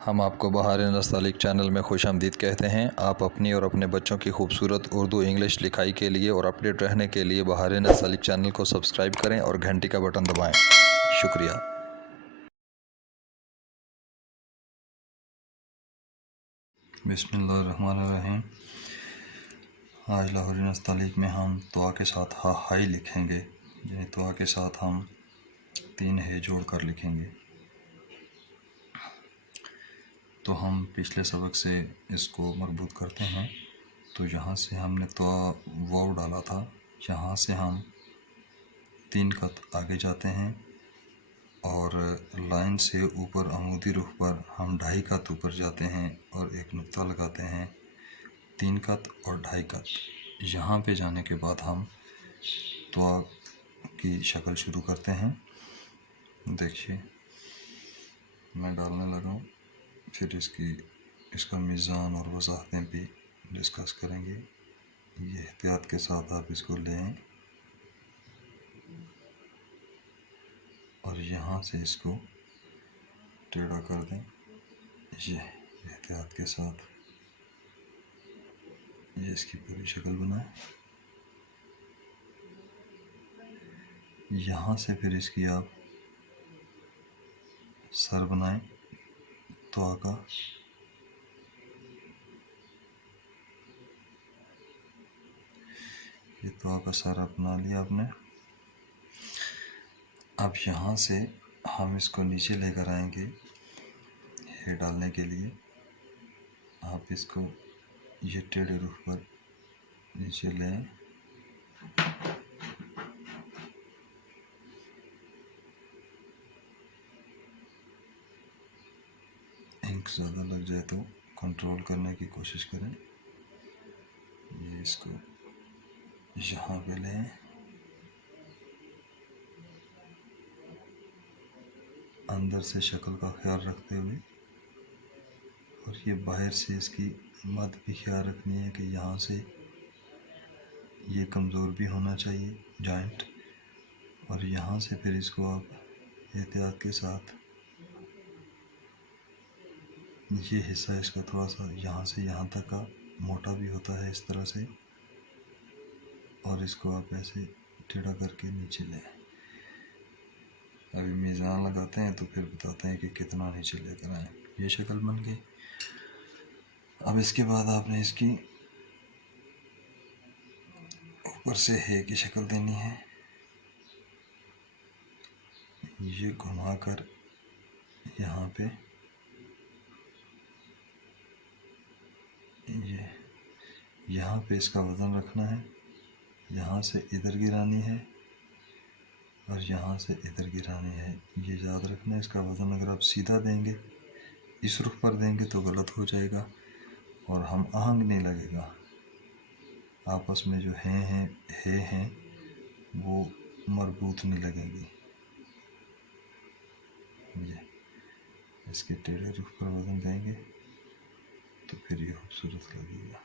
हम आपको बहार नस्तालिक चैनल में खुशामदीद कहते हैं। आप अपनी और अपने बच्चों की खूबसूरत उर्दू इंग्लिश लिखाई के लिए और अपडेट रहने के लिए बहार नस्तालिक चैनल को सब्सक्राइब करें और घंटी का बटन दबाएं। शुक्रिया। बिस्मिल्लाहिर्रहमानिर्रहीम। आज लाहौरी नस्तालिक में हम दुआ के साथ हाई लिखेंगे, यानी दुआ के साथ हम 3 है जोड़ कर लिखेंगे। तो हम पिछले सबक से इसको मरबूत करते हैं। तो यहाँ से हमने तो वाव डाला था, यहाँ से हम 3 कत आगे जाते हैं और लाइन से ऊपर अमूदी रुख पर हम 2.5 कत ऊपर जाते हैं और एक नुक्ता लगाते हैं। 3 कत और 2.5 कत यहाँ पे जाने के बाद हम दुआ की शक्ल शुरू करते हैं। देखिए मैं डालने लगा हूँ, फिर इसका मीज़ान और वज़ाहतें भी डिस्कस करेंगे। ये एहतियात के साथ आप इसको लें और यहाँ से इसको टेढ़ा कर दें। ये एहतियात के साथ ये इसकी पूरी शक्ल बनाएं। यहाँ से फिर इसकी आप सर बनाएं दुआ का। ये दुआ का सर अपना लिया आपने। अब यहाँ से हम इसको नीचे लेकर आएंगे है डालने के लिए। आप इसको ये टेढ़े रुख पर नीचे लें। इंक ज़्यादा लग जाए तो कंट्रोल करने की कोशिश करें। ये इसको यहाँ पे लें, अंदर से शक्ल का ख्याल रखते हुए, और ये बाहर से इसकी मद भी ख्याल रखनी है कि यहाँ से ये कमज़ोर भी होना चाहिए जॉइंट। और यहाँ से फिर इसको आप एहतियात के साथ ये हिस्सा इसका थोड़ा सा यहाँ से यहाँ तक का मोटा भी होता है इस तरह से, और इसको आप ऐसे टेढ़ा करके नीचे लें। अभी मीज़ान लगाते हैं तो फिर बताते हैं कि कितना नीचे लेकर आए। ये शक्ल बन गई। अब इसके बाद आपने इसकी ऊपर से है की शक्ल देनी है। ये घुमाकर यहाँ पे ये यहाँ पे इसका वज़न रखना है। यहाँ से इधर गिरानी है और यहाँ से इधर गिरानी है। ये याद रखना है। इसका वज़न अगर आप सीधा देंगे, इस रुख पर देंगे तो गलत हो जाएगा और हम आहंग नहीं लगेगा। आपस में जो हैं वो मरबूत नहीं लगेंगी। ये इसके टेढ़े रुख पर वज़न देंगे तो फिर ये खूबसूरत लगेगा।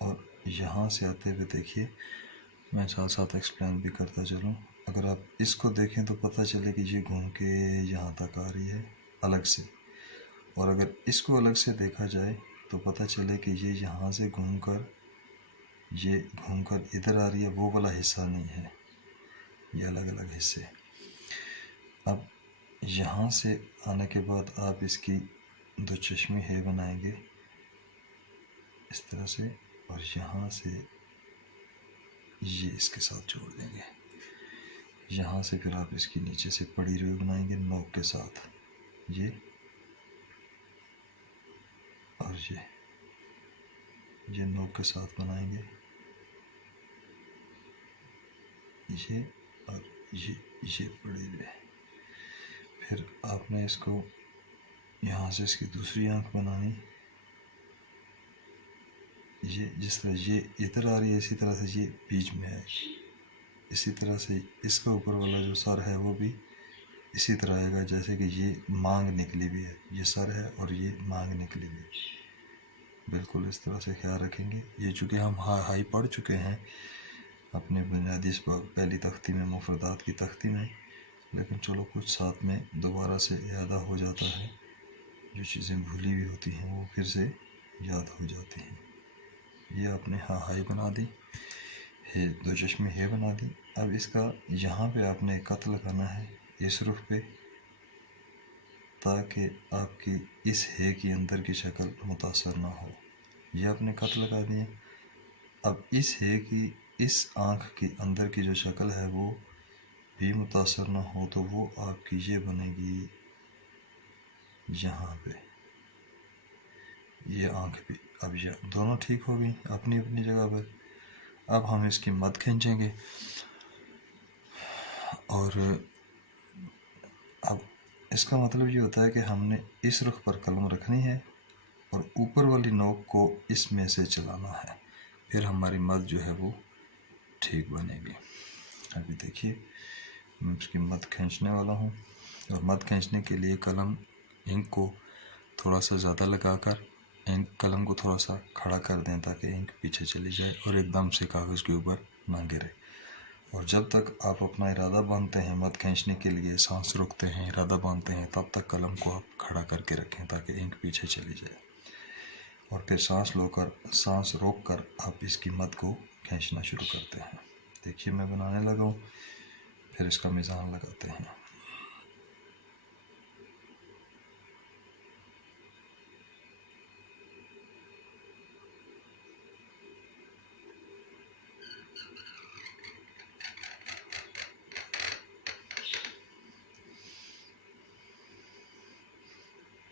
और यहाँ से आते हुए देखिए, मैं साथ साथ एक्सप्लेन भी करता चलूँ। अगर आप इसको देखें तो पता चले कि ये घूम के यहाँ तक आ रही है अलग से, और अगर इसको अलग से देखा जाए तो पता चले कि ये यहाँ से घूमकर इधर आ रही है। वो वाला हिस्सा नहीं है, ये अलग अलग हिस्से। अब यहाँ से आने के बाद आप इसकी 2 चश्मे है बनाएंगे इस तरह से, और यहाँ से ये इसके साथ जोड़ देंगे। यहाँ से फिर आप इसकी नीचे से पड़ी रुई बनाएंगे नोक के साथ, ये और ये नोक के साथ बनाएंगे, ये और ये पड़ी रुई। फिर आपने इसको यहाँ से इसकी दूसरी आंख बनानी। ये जिस तरह ये इधर आ रही है, इसी तरह से ये बीच में है। इसी तरह से इसका ऊपर वाला जो सर है वो भी इसी तरह आएगा जैसे कि ये मांग निकली भी है। ये सर है और ये मांग निकली भी, बिल्कुल इस तरह से ख्याल रखेंगे। ये चूँकि हम हाई पढ़ चुके हैं अपने बुनियादी पहली तख्ती में, मुफरदात की तख्ती में, लेकिन चलो कुछ साथ में दोबारा से याद हो जाता है, जो चीज़ें भूली हुई होती हैं वो फिर से याद हो जाती हैं। ये आपने हाई बना दी है, दो चश्मे है बना दी। अब इसका यहाँ पे आपने कत लगाना है इस रुख पे, ताकि आपकी इस है की अंदर की शक्ल मुतासर ना हो। ये आपने कत लगा दिए। अब इस है की इस आँख की अंदर की जो शक्ल है वो भी मुतासर ना हो, तो वो आपकी ये बनेगी यहाँ पे, ये आँख भी। अब ये दोनों ठीक हो गई अपनी अपनी जगह पर। अब हम इसकी मद खींचेंगे और अब इसका मतलब ये होता है कि हमने इस रुख पर कलम रखनी है और ऊपर वाली नोक को इसमें से चलाना है, फिर हमारी मद जो है वो ठीक बनेगी। अभी देखिए मैं उसकी मद खींचने वाला हूँ, और मद खींचने के लिए कलम इंक को थोड़ा सा ज़्यादा लगाकर इंक कलम को थोड़ा सा खड़ा कर दें ताकि इंक पीछे चली जाए और एकदम से कागज़ के ऊपर ना गिरे। और जब तक आप अपना इरादा बांधते हैं, मद खींचने के लिए सांस रोकते हैं, इरादा बांधते हैं, तब तक कलम को आप खड़ा करके रखें ताकि इंक पीछे चली जाए। और फिर सांस रोक कर आप इसकी मद को खींचना शुरू करते हैं। देखिए मैं बनाने लगा हूँ, फिर इसका मिज़ान लगाते हैं।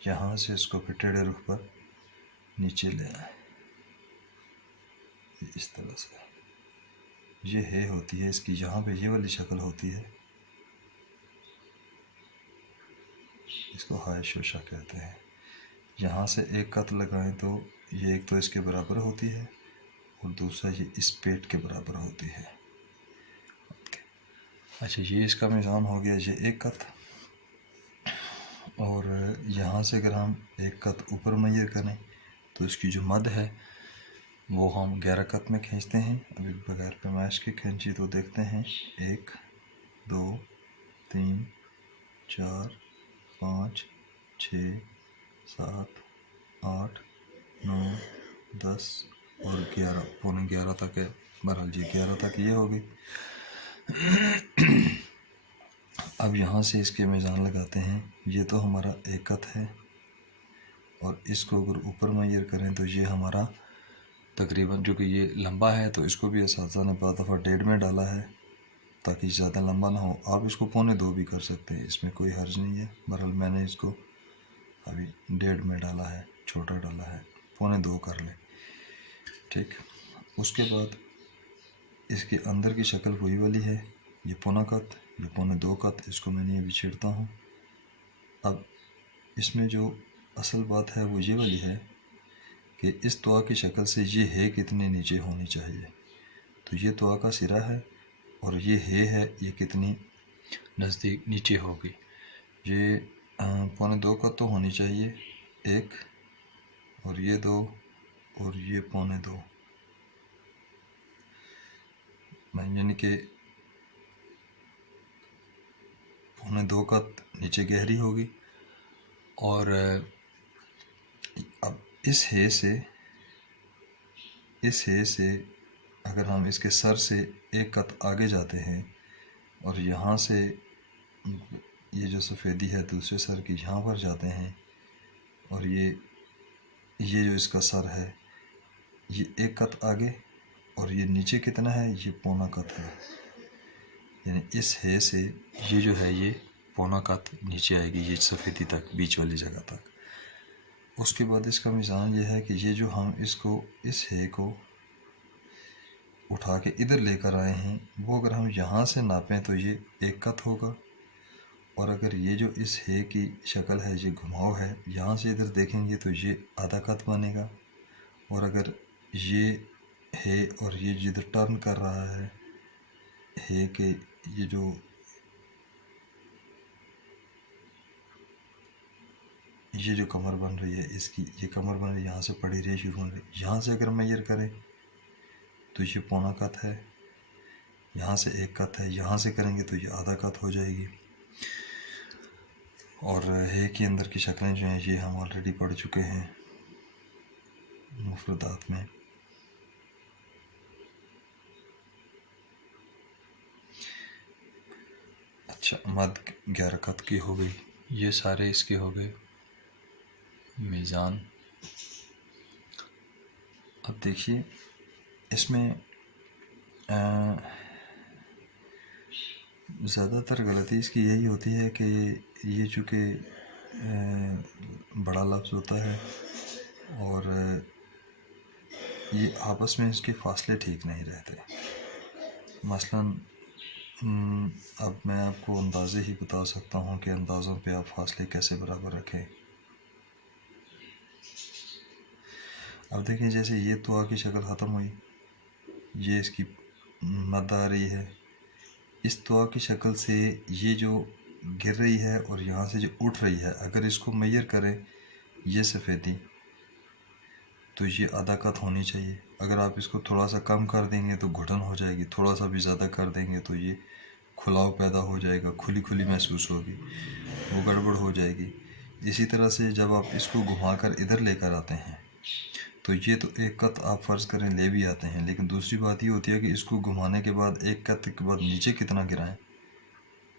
यहाँ से इसको फिर टेढ़े रुख पर नीचे ले आए, इस तरह से। ये है होती है इसकी, यहाँ पे ये वाली शक्ल होती है, इसको हाय शोशा कहते हैं। यहाँ से एक कत लगाएं तो ये एक तो इसके बराबर होती है और दूसरा ये इस पेट के बराबर होती है। अच्छा, ये इसका मिज़ान हो गया, ये एक कत। और यहाँ से अगर हम एक कत ऊपर मैयर करें तो इसकी जो मद है वो हम 11 कत में खींचते हैं। अभी बगैर पैमाइश के खींची तो देखते हैं 1 2 3 4 5 6 7 8 9 10 और 11, पौने 11 तक है। बहरहाल जी 11 तक ये हो गई। अब यहाँ से इसके मिज़ान लगाते हैं। ये तो हमारा एक कत है और इसको अगर ऊपर मैयर करें तो ये हमारा तकरीबन, जो कि ये लंबा है तो इसको भी असातिज़ा ने बहुत दफ़ा 1.5 में डाला है ताकि ज़्यादा लंबा ना हो। आप इसको 1.25 भी कर सकते हैं, इसमें कोई हर्ज नहीं है। बहरहाल मैंने इसको अभी 1.5 में डाला है, छोटा डाला है, 1.25 कर ले, ठीक। उसके बाद इसके अंदर की शक्ल वही वाली है, ये पौना कत, ये 1.25 कत, इसको मैंने अभी छेड़ता हूँ। अब इसमें जो असल बात है वो ये वाली है कि इस तवा की शक्ल से ये है कितने नीचे होनी चाहिए। तो ये तवा का सिरा है और ये है ये कितनी नज़दीक नीचे होगी। ये 1.25 कत तो होनी चाहिए, 1 और ये 2 और ये 1.25, यानी कि 1.25 कत नीचे गहरी होगी। और अब इस है से अगर हम इसके सर से एक कत आगे जाते हैं और यहाँ से ये जो सफ़ेदी है दूसरे सर की यहाँ पर जाते हैं, और ये जो इसका सर है ये एक कत आगे, और ये नीचे कितना है, ये 1.25 कत है। यानी इस है से ये जो है ये 1.25 कत नीचे आएगी, ये सफ़ेदी तक, बीच वाली जगह तक। उसके बाद इसका मिज़ान ये है कि ये जो हम इसको इस है को उठा के इधर लेकर आए हैं, वो अगर हम यहाँ से नापें तो ये एक कत होगा। और अगर ये जो इस है की शक्ल है, ये घुमाव है, यहाँ से इधर देखेंगे तो ये आधा कत बनेगा। और अगर ये है और ये जिधर टर्न कर रहा है कि ये जो कमर बन रही है इसकी, ये कमर बन रही है, यहाँ से पड़ी रही शुरू बन रही, यहाँ से अगर मेजर करें तो ये 1.25 कत है, यहाँ से एक कत है, यहाँ से करेंगे तो ये आधा कत हो जाएगी। और हे के अंदर की शक्लें जो हैं ये हम ऑलरेडी पढ़ चुके हैं मुफरदात में। अच्छा, मद 11 कत की हो गई, ये सारे इसके हो गए मीज़ान। अब देखिए इसमें ज़्यादातर गलती इसकी यही होती है कि ये चूँकि बड़ा लफ्ज़ होता है और ये आपस में इसके फासले ठीक नहीं रहते। मसलन अब मैं आपको अंदाज़े ही बता सकता हूँ कि अंदाज़ों पे आप फासले कैसे बराबर रखें। अब देखिए जैसे ये तुआ की शक्ल ख़त्म हुई, ये इसकी मद आ रही है, इस तुआ की शक्ल से ये जो गिर रही है और यहाँ से जो उठ रही है, अगर इसको मेजर करें ये सफ़ेदी तो ये आधा कत होनी चाहिए। अगर आप इसको थोड़ा सा कम कर देंगे तो घुटन हो जाएगी, थोड़ा सा भी ज़्यादा कर देंगे तो ये खुलाव पैदा हो जाएगा, खुली खुली महसूस होगी, वो गड़बड़ हो जाएगी। इसी तरह से जब आप इसको घुमाकर इधर लेकर आते हैं तो ये तो एक कत आप फ़र्ज़ करें ले भी आते हैं, लेकिन दूसरी बात ये होती है कि इसको घुमाने के बाद एक कत के बाद नीचे कितना गिराएं,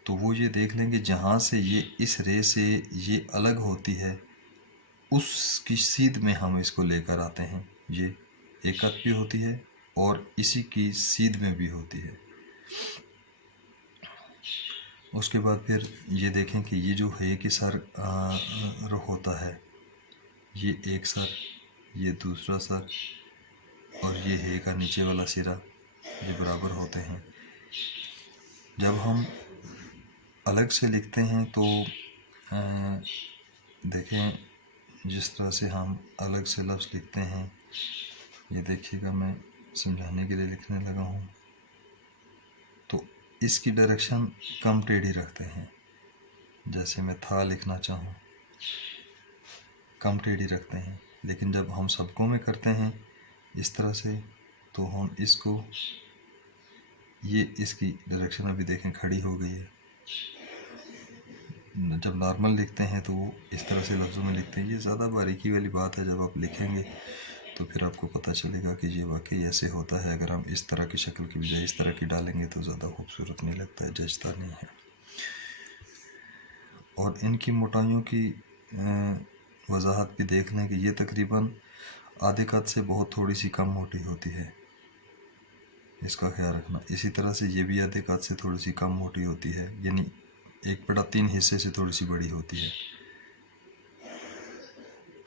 तो वो ये देख लेंगे जहाँ से ये इस रे से ये अलग होती है उसकी सीध में हम इसको लेकर आते हैं। ये एक कत भी होती है और इसी की सीध में भी होती है। उसके बाद फिर ये देखें कि ये जो है कि सर रुख होता है, ये एक सर, ये दूसरा सर और ये है का नीचे वाला सिरा, ये बराबर होते हैं। जब हम अलग से लिखते हैं तो देखें जिस तरह से हम अलग से लफ्ज़ लिखते हैं, ये देखिएगा मैं समझाने के लिए लिखने लगा हूँ, तो इसकी डायरेक्शन कम टेढ़ी रखते हैं। जैसे मैं था लिखना चाहूँ कम टेढ़ी रखते हैं, लेकिन जब हम सबकों में करते हैं इस तरह से तो हम इसको ये इसकी डायरेक्शन अभी देखें खड़ी हो गई है। जब नॉर्मल लिखते हैं तो वो इस तरह से लफ्ज़ों में लिखते हैं। ये ज़्यादा बारीकी वाली बात है, जब आप लिखेंगे तो फिर आपको पता चलेगा कि ये वाकई ऐसे होता है। अगर हम इस तरह की शक्ल की बजाय इस तरह की डालेंगे तो ज़्यादा खूबसूरत नहीं लगता है, जचता नहीं है। और इनकी मोटाइयों की वजाहत भी देख लें कि ये तकरीबन आधे कद से बहुत थोड़ी सी कम मोटी होती है, इसका ख्याल रखना। इसी तरह से ये भी आधे कद से थोड़ी सी कम मोटी होती है, यानी 1/3 हिस्से से थोड़ी सी बड़ी होती है।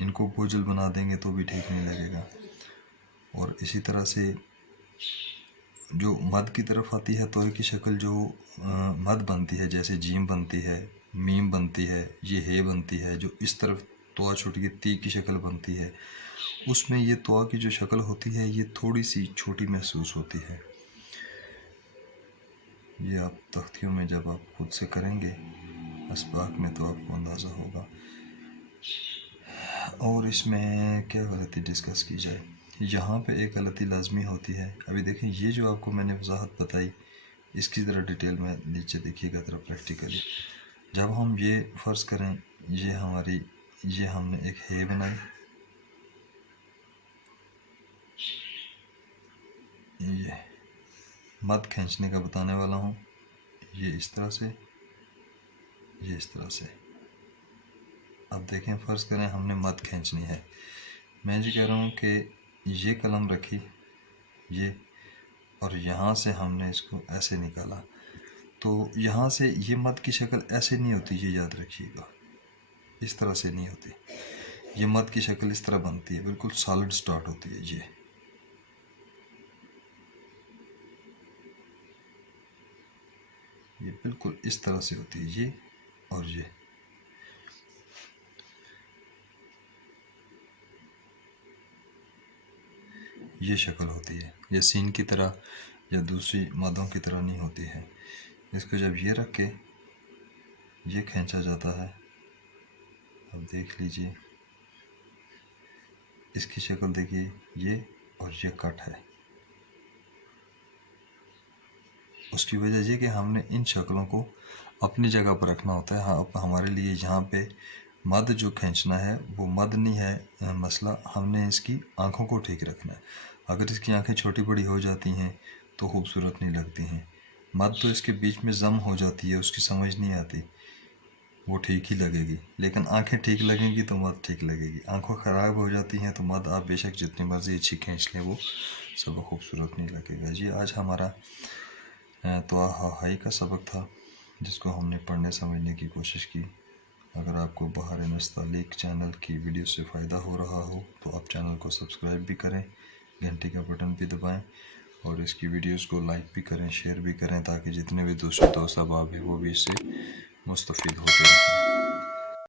इनको बोझल बना देंगे तो भी ठीक नहीं लगेगा। और इसी तरह से जो मद की तरफ आती है तो की शक्ल जो मद बनती है, जैसे जीम बनती है, मीम बनती है, ये हे बनती है, जो इस तरफ तोआ छुट के ती की शक्ल बनती है, उसमें ये तोआ की जो शक्ल होती है ये थोड़ी सी छोटी महसूस होती है। ये आप तख्तियों में जब आप खुद से करेंगे असबाक में तो आपको अंदाज़ा होगा। और इसमें क्या गलती डिस्कस की जाए, यहाँ पे एक गलती लाजमी होती है। अभी देखें ये जो आपको मैंने वजाहत बताई इसकी ज़रा डिटेल में नीचे देखिएगा ज़रा प्रैक्टिकली। जब हम ये फ़र्ज़ करें ये हमने एक हे बनाई, ये मद खींचने का बताने वाला हूँ, ये इस तरह से, ये इस तरह से। अब देखें फ़र्ज़ करें हमने मद खींचनी है, मैं ये कह रहा हूँ कि ये कलम रखी ये, और यहाँ से हमने इसको ऐसे निकाला, तो यहाँ से ये मद की शक्ल ऐसे नहीं होती, ये याद रखिएगा, इस तरह से नहीं होती। ये मद की शक्ल इस तरह बनती है, बिल्कुल सॉलिड स्टार्ट होती है। ये बिल्कुल इस तरह से होती है, ये और ये शक्ल होती है। ये सीन की तरह या दूसरी मदों की तरह नहीं होती है। इसको जब ये रख के ये खींचा जाता है, अब देख लीजिए इसकी शक्ल देखिए, ये और ये कट है। उसकी वजह ये कि हमने इन शक्लों को अपनी जगह पर रखना होता है। हाँ, हमारे लिए यहाँ पे मद जो खींचना है वो मद नहीं है मसला, हमने इसकी आँखों को ठीक रखना है। अगर इसकी आँखें छोटी बड़ी हो जाती हैं तो खूबसूरत नहीं लगती हैं। मद तो इसके बीच में जम हो जाती है, उसकी समझ नहीं आती, वो ठीक ही लगेगी। लेकिन आंखें ठीक लगेंगी तो मद ठीक लगेगी। आंखों ख़राब हो जाती हैं तो मद आप बेशक जितनी मर्ज़ी अच्छी खींच लें वो सब खूबसूरत नहीं लगेगा। जी, आज हमारा तो हाई का सबक था जिसको हमने पढ़ने समझने की कोशिश की। अगर आपको बहार नस्तालिक चैनल की वीडियो से फ़ायदा हो रहा हो तो आप चैनल को सब्सक्राइब भी करें, घंटी का बटन भी दबाएं और इसकी वीडियोस को लाइक भी करें, शेयर भी करें, ताकि जितने भी दूसरे दोस्त अहबाब हैं वो भी इससे मुस्तफ़ीद होते रहें।